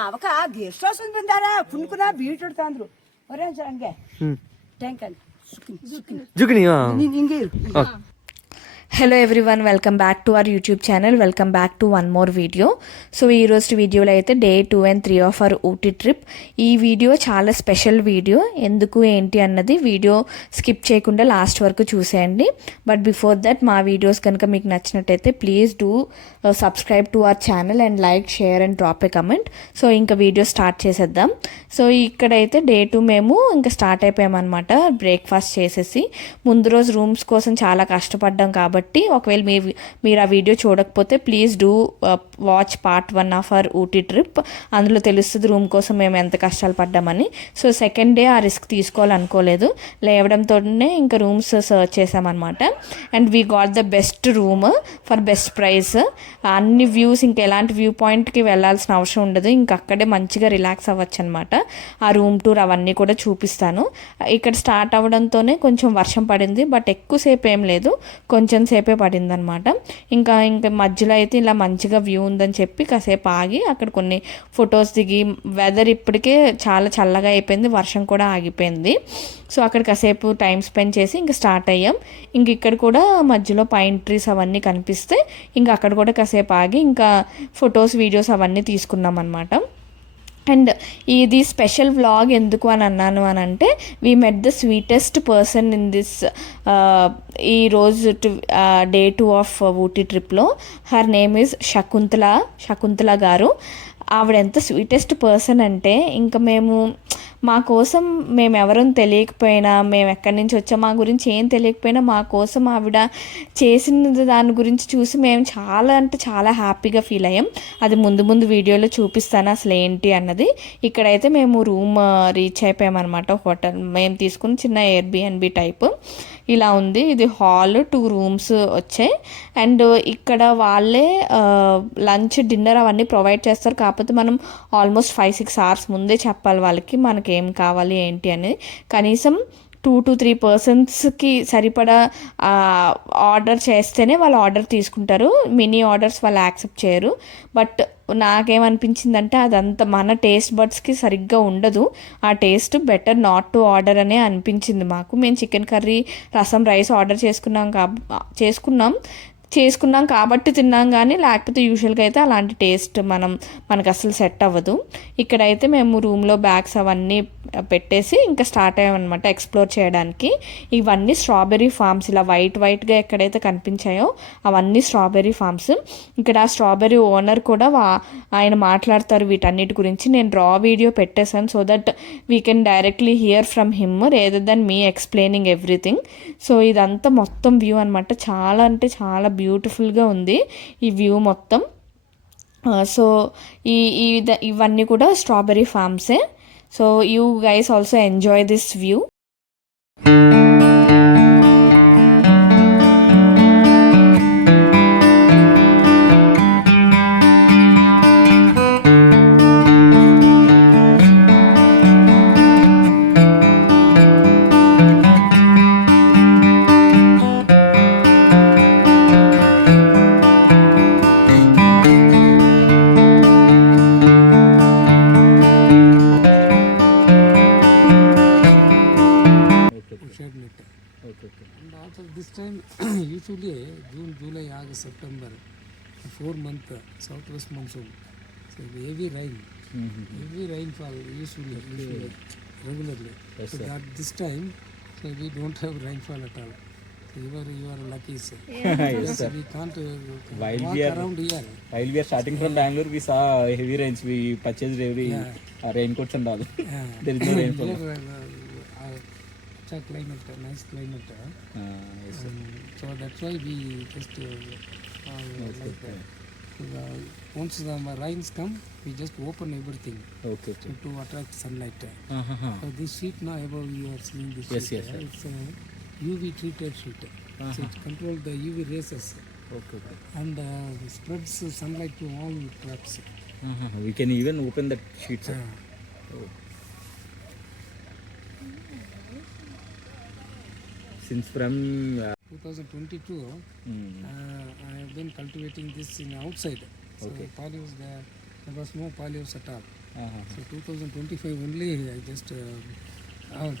ಅವಕ guest house ಬಂದಾರ ಕುಣ್ಕುನ ಬೀಟ್ ಇಡ್ತಾಂದ್ರು ಒರೇಂಜ್ ಹಂಗೆ ಟ್ಯಾಂಕ್ ಅಲ್ಲಿ ಜುಗಿನಿ ಹಿಂಗೆ hello everyone welcome back to our YouTube channel welcome back to one more video. So ఈ రోజు వీడియోలో అయితే day 2 and 3 of our Ooty trip. ఈ వీడియో చాలా స్పెషల్ వీడియో. ఎందుకు ఏంటి అన్నది వీడియో స్కిప్ చేయకుండా లాస్ట్ వరకు చూసేయండి. బట్ బిఫోర్ దట్ మా వీడియోస్ కనుక మీకు నచ్చినట్టయితే please do subscribe to our channel and like share and drop A comment. So ఇంకా వీడియో స్టార్ట్ చేసేద్దాం. సో ఇక్కడైతే డే 2 మేము ఇంకా స్టార్ట్ అయిపోయామన్నమాట బ్రేక్ఫాస్ట్ చేసేసి. ముందు రోజు రూమ్స్ కోసం చాలా కష్టపడ్డాం కాబట్టి ఒకవేళ మీరు ఆ వీడియో చూడకపోతే please do watch part 1 of our Ooty trip. అందులో తెలుస్తుంది రూమ్ కోసం మేము ఎంత కష్టాలు పడ్డామని. సో సెకండ్ డే ఆ రిస్క్ తీసుకోవాలనుకోలేదు, లేవడంతోనే ఇంకా రూమ్స్ సర్చ్ చేసామన్నమాట. And we got the best room for best price. అన్ని వ్యూస్ ఇంకా ఎలాంటి వ్యూ పాయింట్కి వెళ్ళాల్సిన అవసరం ఉండదు, ఇంకా అక్కడే మంచిగా రిలాక్స్ అవ్వచ్చు అనమాట. ఆ రూమ్ టూర్ అవన్నీ కూడా చూపిస్తాను. ఇక్కడ స్టార్ట్ అవ్వడంతోనే కొంచెం వర్షం పడింది, బట్ ఎక్కువసేపు ఏం లేదు, కొంచెం సేపే పడింది అనమాట. ఇంకా మధ్యలో అయితే ఇలా మంచిగా వ్యూ ఉందని చెప్పి కాసేపు ఆగి అక్కడ కొన్ని ఫొటోస్ దిగి, వెదర్ ఇప్పటికే చాలా చల్లగా అయిపోయింది, వర్షం కూడా ఆగిపోయింది. సో అక్కడ కాసేపు టైం స్పెండ్ చేసి ఇంకా స్టార్ట్ అయ్యాం. ఇంక ఇక్కడ కూడా మధ్యలో పైన్ ట్రీస్ అవన్నీ కనిపిస్తే ఇంకా అక్కడ కూడా కాసేపు ఆగి ఇంకా ఫొటోస్ వీడియోస్ అవన్నీ తీసుకున్నాం అనమాట. అండ్ ఇది స్పెషల్ వ్లాగ్ ఎందుకు అని అన్నాను అని అంటే, we met the sweetest person in this ఈ రోజు డే 2 ఆఫ్ ఊటీ ట్రిప్లో. హర్ నేమ్ ఈజ్ శకుంతల గారు. ఆవిడ ఎంత స్వీటెస్ట్ పర్సన్ అంటే ఇంకా మా కోసం మేము ఎవరని తెలియకపోయినా, మేము ఎక్కడి నుంచి వచ్చాం మా గురించి ఏం తెలియకపోయినా మా కోసం ఆవిడ చేసిన దాని గురించి చూసి మేము చాలా అంటే చాలా హ్యాపీగా ఫీల్ అయ్యాం. అది ముందు వీడియోలో చూపిస్తాను అసలు ఏంటి అన్నది. ఇక్కడైతే మేము రూమ్ రీచ్ అయిపోయామన్నమాట. హోటల్ మేము తీసుకుని చిన్న ఎయిర్బిఎన్బి టైప్ ఇలా ఉంది. ఇది హాల్, 2 రూమ్స్ వచ్చాయి. అండ్ ఇక్కడ వాళ్ళే లంచ్ డిన్నర్ అవన్నీ ప్రొవైడ్ చేస్తారు. కాకపోతే మనం ఆల్మోస్ట్ 5-6 hours ముందే చెప్పాలి వాళ్ళకి మనకి ఏం కావాలి ఏంటి అనేది. కనీసం 2 to 3 personsకి సరిపడా ఆర్డర్ చేస్తేనే వాళ్ళు ఆర్డర్ తీసుకుంటారు. మినీ ఆర్డర్స్ వాళ్ళు యాక్సెప్ట్ చేయరు. బట్ నాకేమనిపించిందంటే అదంతా మన టేస్ట్ బడ్స్కి సరిగ్గా ఉండదు. ఆ taste better not to order అనే అనిపించింది మాకు. మేము చికెన్ కర్రీ, రసం, రైస్ ఆర్డర్ చేసుకున్నాం కాబట్టి తిన్నాం, కానీ లేకపోతే యూజువల్గా అయితే అలాంటి టేస్ట్ మనకు అసలు సెట్ అవ్వదు. ఇక్కడైతే మేము రూమ్లో బ్యాగ్స్ అవన్నీ పెట్టేసి ఇంకా స్టార్ట్ అయ్యామన్నమాట ఎక్స్ప్లోర్ చేయడానికి. ఇవన్నీ స్ట్రాబెర్రీ ఫార్మ్స్, ఇలా వైట్గా ఎక్కడైతే కనిపించాయో అవన్నీ స్ట్రాబెర్రీ ఫార్మ్స్. ఇక్కడ ఆ స్ట్రాబెర్రీ ఓనర్ కూడా ఆయన మాట్లాడతారు వీటన్నిటి గురించి. నేను రా వీడియో పెట్టేశాను so that we can directly here from him rather than me explaining everything. So ఇదంతా మొత్తం వ్యూ అనమాట. చాలా అంటే చాలా బ్యూటిఫుల్గా ఉంది ఈ వ్యూ మొత్తం. సో ఇవన్నీ కూడా స్ట్రాబెర్రీ ఫార్మ్సే. So you guys also enjoy this view. Usually June, July, August, September, 4 months southwest monsoon. So heavy rainfall usually regularly. Yes, so that this time, so we don't have rainfall at all. So you are lucky, sir. Yes, sir. We can't While around here. While we are starting from Bangalore, we saw heavy rains. We purchased every raincoats and all. There is no rainfall. Climate, nice climate. Yes, so that's why we just once the rains come, we just open everything. Okay. To attract sunlight. So this sheet now above you are seeing this yes, sheet. Yes, it's a UV treated sheet. So it controls the UV rays. Okay. And spreads sunlight to all crops. We can even open that sheet, sir. Since from 2022, I have been cultivating this in outside. So okay. there was no pallios at all. So 2025 only I just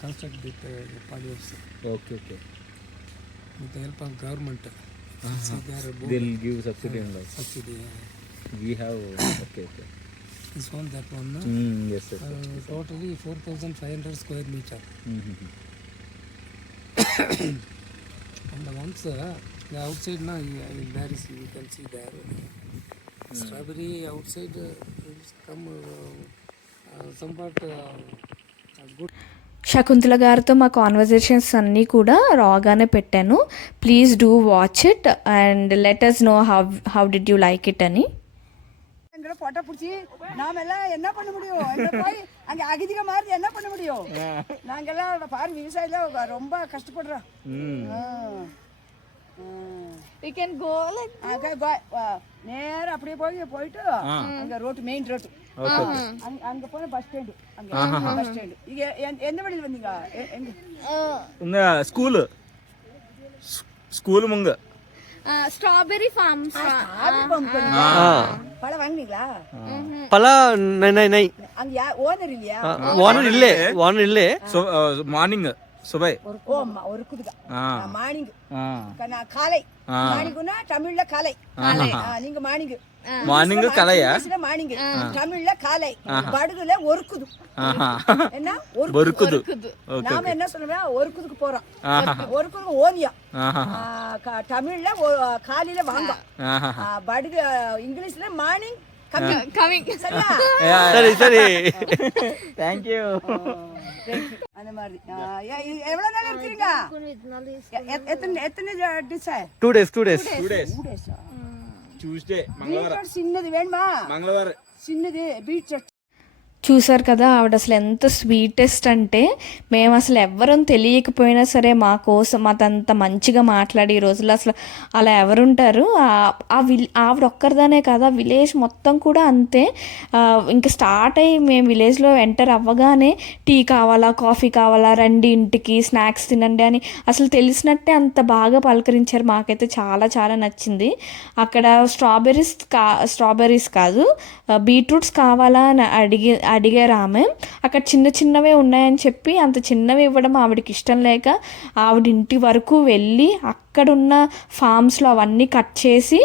constructed the polyhouse okay okay with the help of government. See there they'll give subsidy and subsidy. We have okay okay This one, that one. Yes yes Totally 4,500 square meter. And once the outside now, there is, you can see there. Strawberry outside is come somewhat good. Shakuntala గారితో మా conversations అన్నీ కూడా రాగానే పెట్టాను. Please do watch it and let us know how did you like it అని. எங்களை photo பிடிச்சி நாமெல்லாம் என்ன பண்ண முடியும்? அங்க போய் அங்க அகதிக மாதிரி என்ன பண்ண முடியும்? நாங்கெல்லாம் பாரு விவசாயில ரொம்ப கஷ்டப்படுறோம். We can go like நேரா அப்படியே போயிட்டு அங்க ரோட்டு மெயின் ரோட்டு அங்க போன பஸ் ஸ்டாண்டு அங்க பஸ் ஸ்டாண்டு இங்க எந்த வழியில் வந்தீங்க? ஸ்கூல் முங்க strawberry farms. பழம் வாங்குனீங்களா? பல நை அங்க ஓனர் இல்லையா? ஓனர் இல்லே మార్నింగ్ சுபை ஒருக்குதுங்க மார்னிங் காலை மார்னிங்னா தமிழ்ல காலை நீங்க மார்னிங் మార్నింగ్ కలయా மார்னிங் தமிழ்ல காலை படுகுல ஒருக்குது என்ன ஒருக்குது நாம என்ன சொல்றோம் ஒருக்குதுக்கு போறோம் ஒருக்குதுக்கு ஓனியா தமிழ்ல காலையில வாங்க படுகு இங்கிலீஷ்ல மார்னிங் கமிங் சரியா சரி தேங்க் யூ அந்த மாதிரி எவ்வளவு நாள் இருக்கீங்க? எத்தனை டிஷ்? 2 days ట్యూస్డే మంగళవారం சின்னது வேணுமா? మంగళవారం చిన్నది బీట్రూట్ చూసారు కదా ఆవిడ అసలు ఎంత స్వీటెస్ట్ అంటే మేము అసలు ఎవ్వరం తెలియకపోయినా సరే మా కోసం అదంత మంచిగా మాట్లాడి ఈ రోజుల్లో అసలు అలా ఎవరుంటారు? ఆవిడ ఒక్కరిదానే కదా, విలేజ్ మొత్తం కూడా అంతే. ఇంకా స్టార్ట్ అయ్యి మేము విలేజ్లో ఎంటర్ అవ్వగానే టీ కావాలా, కాఫీ కావాలా, రండి ఇంటికి, స్నాక్స్ తినండి అని అసలు తెలిసినట్టే అంత బాగా పలకరించారు. మాకైతే చాలా చాలా నచ్చింది. అక్కడ స్ట్రాబెర్రీస్ కాదు బీట్రూట్స్ కావాలా అని అడిగారు ఆమె. అక్కడ చిన్న చిన్నవే ఉన్నాయని చెప్పి అంత చిన్నవి ఇవ్వడం ఆవిడకి ఇష్టం లేక ఆవిడ ఇంటి వరకు వెళ్ళి అక్కడున్న ఫామ్స్లో అవన్నీ కట్ చేసి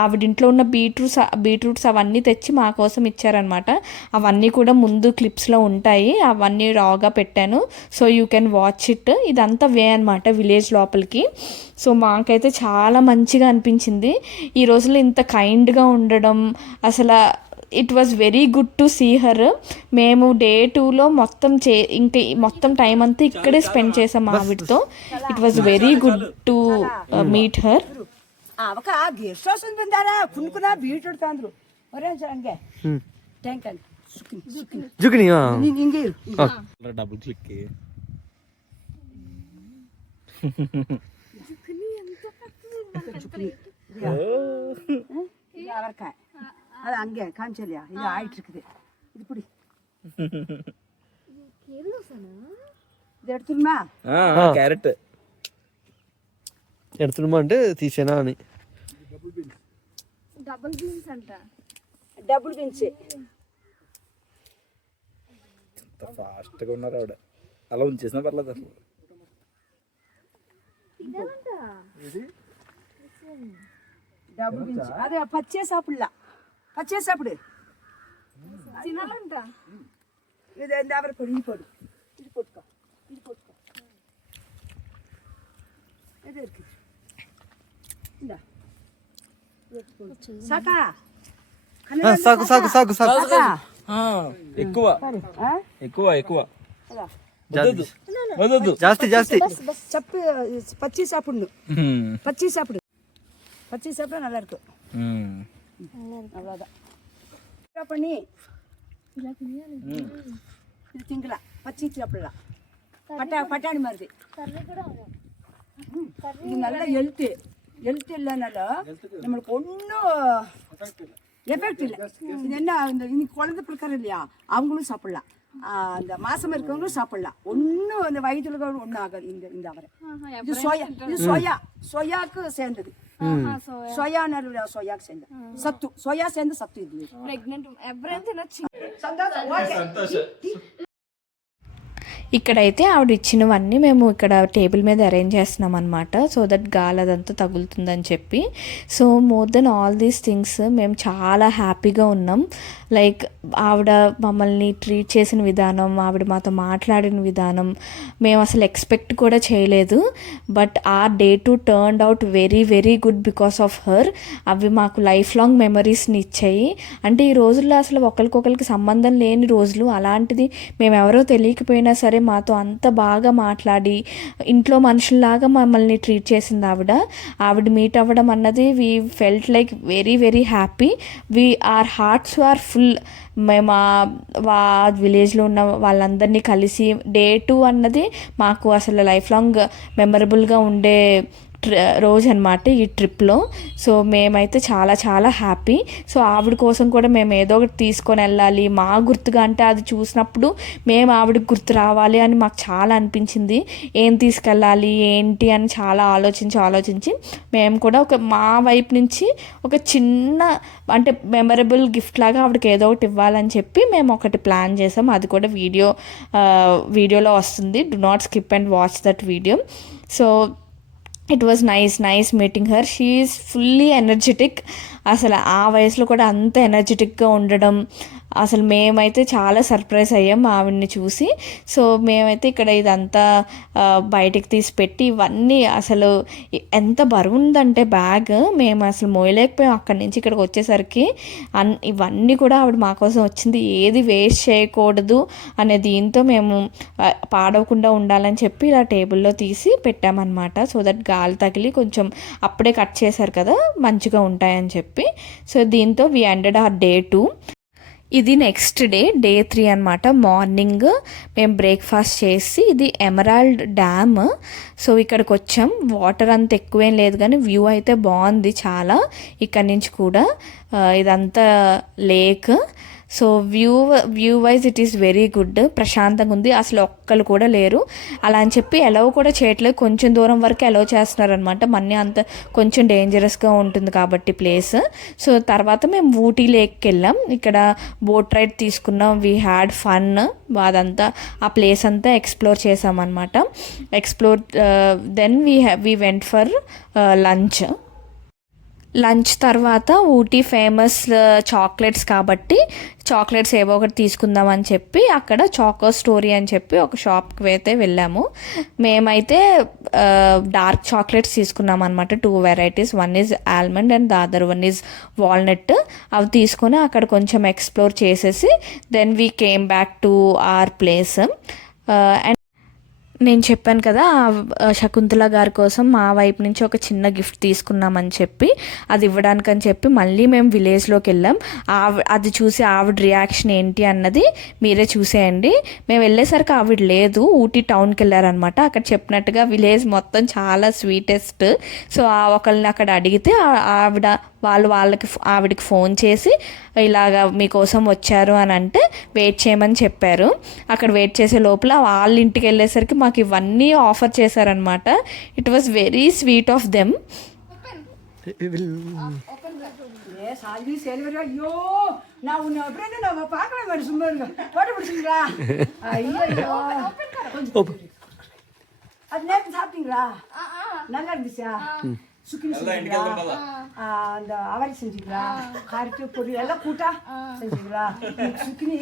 ఆవిడ ఇంట్లో ఉన్న బీట్రూట్స్ అవన్నీ తెచ్చి మా కోసం ఇచ్చారనమాట. అవన్నీ కూడా ముందు క్లిప్స్లో ఉంటాయి, అవన్నీ రాగా పెట్టాను. So you can watch it. ఇదంతా వే అనమాట విలేజ్ లోపలికి. సో మాకైతే చాలా మంచిగా అనిపించింది ఈ రోజుల్లో ఇంత కైండ్గా ఉండడం. అసలు it was very good to see her. మేము డే 2లో ఇంకా మొత్తం టైం అంతా ఇక్కడే స్పెండ్ చేసాం ఆవిడతో. It was very good to meet her. ಅವಕ ಗೆಸ್ಟ್ ಹೌಸ್ ಬಂದಾರ ಕುಣ್ಕುನ ಬೀಟ್ ಇಡ್ತಾಂದ್ರು ಒರೆ ಹಂಗೆ ಟ್ಯಾಂಕ್ ಅಲ್ಲಿ ಜುಕಿನಿ ಹಿಂಗೆ ಇರು ಡಬಲ್ ಕ್ಲಿಕ್ இது அவரைக்காய் அது அங்கே காமிச்சலையா? இது ஆயிட்டு இருக்குது. இது பிடி, ఇది ఎడుతున్నా క్యారెట్ ఎడుతున్నా అంటే తీసేనా అని. డబుల్ బీన్స్ ఫాస్ట్గా ఉన్నారు ఆవిడ. అలా ఉంచేసినా పర్లేదు అసలు. డబుల్ బీన్స్ అదే పచ్చే సాப்பிடு తినాలంట. ఇది ఎంత అవర్ పొడి ఇది పోట్టుకో ఇది இருக்கு ఇందా సాకా సాకు ఎక్కువ వదదు జాస్తి சப்பு பச்சை சாப்பிடணும். பச்சை சாப்பிட நல்லா இருக்கும். அவ்வளோதான் பண்ணி இது திங்கலாம், பச்சை சாப்பிடலாம். பட்டாணி மாதிரி இது நல்லா ஹெல்த்து இல்லைனால நம்மளுக்கு ஒன்றும் எஃபெக்ட் இல்லை. இது என்ன இந்த இன்னைக்கு குழந்தை பிறக்காரு இல்லையா, அவங்களும் சாப்பிடலாம். அந்த மாசம் இருக்கவங்களும் சாப்பிடலாம். ஒன்றும் அந்த வயிற்றுல ஒன்றும் ஆகாது. இந்த அவரை இது சோயாக்கு சேர்ந்தது. ಸೋಯಾ ಅನ್ನೋದು ಸೋಯಾಕ್ ಸೇಂದ ಸತ್ತು ಸೋಯಾ ಸೇಂದ ಸತ್ತು ಇದ್ವಿ ప్రెగ్నెంట్ ఎవరైనా తినొచ్చు. ಸಂತೋಷ ఇక్కడైతే ఆవిడ ఇచ్చినవన్నీ మేము ఇక్కడ టేబుల్ మీద అరేంజ్ చేస్తున్నాం అనమాట. సో దట్ గాలి అదంతా తగులుతుందని చెప్పి. So more than all these things మేము చాలా హ్యాపీగా ఉన్నాం. లైక్ ఆవిడ మమ్మల్ని ట్రీట్ చేసిన విధానం, ఆవిడ మాతో మాట్లాడిన విధానం మేము అసలు ఎక్స్పెక్ట్ కూడా చేయలేదు. But our day two turned out very very good because of her. అవి మాకు లైఫ్ లాంగ్ మెమరీస్ని ఇచ్చాయి. అంటే ఈ రోజుల్లో అసలు ఒకరికొకరికి సంబంధం లేని రోజులు, అలాంటిది మేము ఎవరో తెలియకపోయినా సరే మాతో అంత బాగా మాట్లాడి ఇంట్లో మనుషుల్లాగా మమ్మల్ని ట్రీట్ చేసింది ఆవిడ మీట్ అవ్వడం అన్నది we felt like very very happy. Our hearts are full. మేము ఆ విలేజ్లో ఉన్న వాళ్ళందరినీ కలిసి డే 2 అన్నది మాకు అసలు లైఫ్ లాంగ్ మెమరబుల్గా ఉండే రోజు అనమాట ఈ ట్రిప్లో. సో మేమైతే చాలా చాలా హ్యాపీ. సో ఆవిడ కోసం కూడా మేము ఏదో ఒకటి తీసుకొని వెళ్ళాలి మా గుర్తుగా. అంటే అది చూసినప్పుడు మేము ఆవిడకి గుర్తు రావాలి అని మాకు చాలా అనిపించింది. ఏం తీసుకెళ్ళాలి ఏంటి అని చాలా ఆలోచించి మేము కూడా మా వైపు నుంచి ఒక చిన్న అంటే మెమరబుల్ గిఫ్ట్ లాగా ఆవిడకి ఏదో ఒకటి ఇవ్వాలని చెప్పి మేము ఒకటి ప్లాన్ చేసాం. అది కూడా వీడియోలో వస్తుంది. Do not skip and watch that video. So it was nice meeting her. She is fully energetic. అసలు ఆ వయసులో కూడా అంత ఎనర్జెటిక్గా ఉండడం అసలు మేమైతే చాలా సర్ప్రైజ్ అయ్యాం ఆవిడ్ని చూసి. సో మేమైతే ఇక్కడ ఇదంతా బయటికి తీసి పెట్టి ఇవన్నీ అసలు ఎంత బరువు ఉందంటే బ్యాగ్ మేము అసలు మోయలేకపోయాం. అక్కడి నుంచి ఇక్కడికి వచ్చేసరికి ఇవన్నీ కూడా ఆవిడ మా కోసం వచ్చింది. ఏది వేస్ట్ చేయకూడదు అనే దీంతో మేము పాడవకుండా ఉండాలని చెప్పి ఇలా టేబుల్లో తీసి పెట్టామన్నమాట. సో దట్ గాలి తగిలి కొంచెం అప్పుడే కట్ చేశారు కదా మంచిగా ఉంటాయని చెప్పి. సో దీంతో వి ఎండెడ్ ఆర్ డే 2. ఇది నెక్స్ట్ డే 3 అనమాట. మార్నింగ్ మేము బ్రేక్ఫాస్ట్ చేసి ఇది ఎమరాల్డ్ డ్యామ్. సో ఇక్కడికి వచ్చాం. వాటర్ అంత ఎక్కువేం లేదు కానీ వ్యూ అయితే బాగుంది చాలా. ఇక్కడ నుంచి కూడా ఇదంతా lake. So view wise it is very good. ప్రశాంతంగా ఉంది. అసలు ఒక్కరు కూడా లేరు. అలా అని చెప్పి ఎలవ్ కూడా చేయట్లేదు. కొంచెం దూరం వరకు ఎలవ్ చేస్తున్నారనమాట. మళ్ళీ అంత కొంచెం డేంజరస్గా ఉంటుంది కాబట్టి ప్లేస్. సో తర్వాత మేము ఊటీ లేక్కి వెళ్ళాం. ఇక్కడ బోట్ రైడ్ తీసుకున్నాం. We had fun. అదంతా ఆ ప్లేస్ అంతా ఎక్స్ప్లోర్ చేసామన్నమాట. Then we went for lunch తర్వాత ఊటీ ఫేమస్ చాక్లెట్స్ కాబట్టి చాక్లెట్స్ ఏవో ఒకటి తీసుకుందామని చెప్పి అక్కడ చాకో స్టోరీ అని చెప్పి ఒక షాప్కి అయితే వెళ్ళాము. మేమైతే డార్క్ చాక్లెట్స్ తీసుకున్నాం అనమాట. 2 varieties. One is almond and the other one is walnut. అవి తీసుకొని అక్కడ కొంచెం ఎక్స్ప్లోర్ చేసేసి then we came back to our place. And నేను చెప్పాను కదా శకుంతల గారి కోసం మా వైపు నుంచి ఒక చిన్న గిఫ్ట్ తీసుకున్నామని చెప్పి అది ఇవ్వడానికని చెప్పి మళ్ళీ మేము విలేజ్లోకి వెళ్ళాం. అది చూసి ఆవిడ రియాక్షన్ ఏంటి అన్నది మీరే చూసేయండి. మేము వెళ్ళేసరికి ఆవిడ లేదు. ఊటీ టౌన్కి వెళ్ళారనమాట. అక్కడ చెప్పినట్టుగా విలేజ్ మొత్తం చాలా స్వీటెస్ట్. సో ఒకళ్ళని అక్కడ అడిగితే ఆవిడకి ఫోన్ చేసి ఇలాగా మీకోసం వచ్చారు అని అంటే వెయిట్ చేయమని చెప్పారు. అక్కడ వెయిట్ చేసే లోపల వాళ్ళ ఇంటికి వెళ్ళేసరికి మాకు ఇవన్నీ ఆఫర్ చేశారనమాట. It was very sweet of them. ಅಯ್ಯೋ ನಾವು ಒಬ್ಬರೇ ನಾವು ಪಾಕಳೆ ಮಾಡಿ ಸುಮ್ಮನೆ ಫೋಟೋ ಬಿಡಿಸಿದ್ರಾ ಅಯ್ಯೋ ಅದು நேற்று சாப்பிட்டீங்களா நல்லா இருந்துச்சா சுக்கினி செஞ்சீங்களா அந்த அவரை செஞ்சீங்களா காரத்து பொரியல் எல்லாம் கூட்டா செஞ்சீங்களா சுக்கினி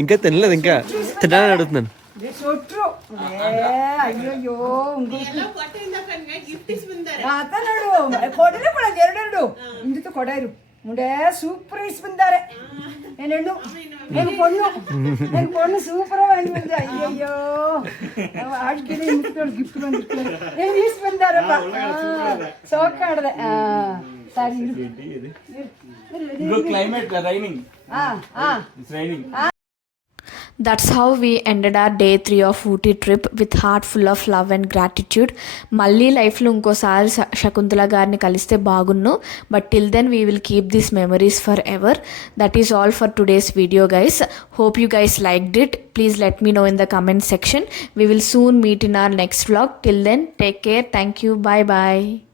ఇంకా తినలేదు. ఇంకా తినాలని అడుగుతున్నాను. ಸೊಟ್ರು ಅಯ್ಯಯ್ಯೋ ನೋಡು ಕೊಡಲೇ ಕೊಡ 2 ಇಂದಿತ್ತು ಕೊಡಾರು ಮುಂಡೆ ಸೂಪರ್ ಇಸ್ಬಂದಾರೆ ಏನೆಣ್ಣು ಹೆಂಗ್ ಪೊಣ್ಣು ಸೂಪರ್ ವಾಂಗಿ ಬಂದೆ ಅಯ್ಯಯ್ಯೋ ಆಡ್ಕಿದೆ ಮುಕ್ತೋಳು ಗಿಫ್ಟ್ ಬಂದಿರ್ತಾರೆ ಹೆಂಗ್ ಇಸ್ಬಂದಾರಪ್ಪ ಸೋಕ ಆಡ್ದೆ ಸರಿ climate raining. That's how we ended our day 3 of Ooty trip with heart full of love and gratitude. మళ్ళీ లైఫ్లో ఇంకోసారి శకుంతల గారిని కలిస్తే బాగున్ను, but till then we will keep these memories forever. That is all for today's video guys. Hope you guys liked it. Please let me know in the comment section. We will soon meet in our next vlog. Till then, take care. Thank you. Bye bye.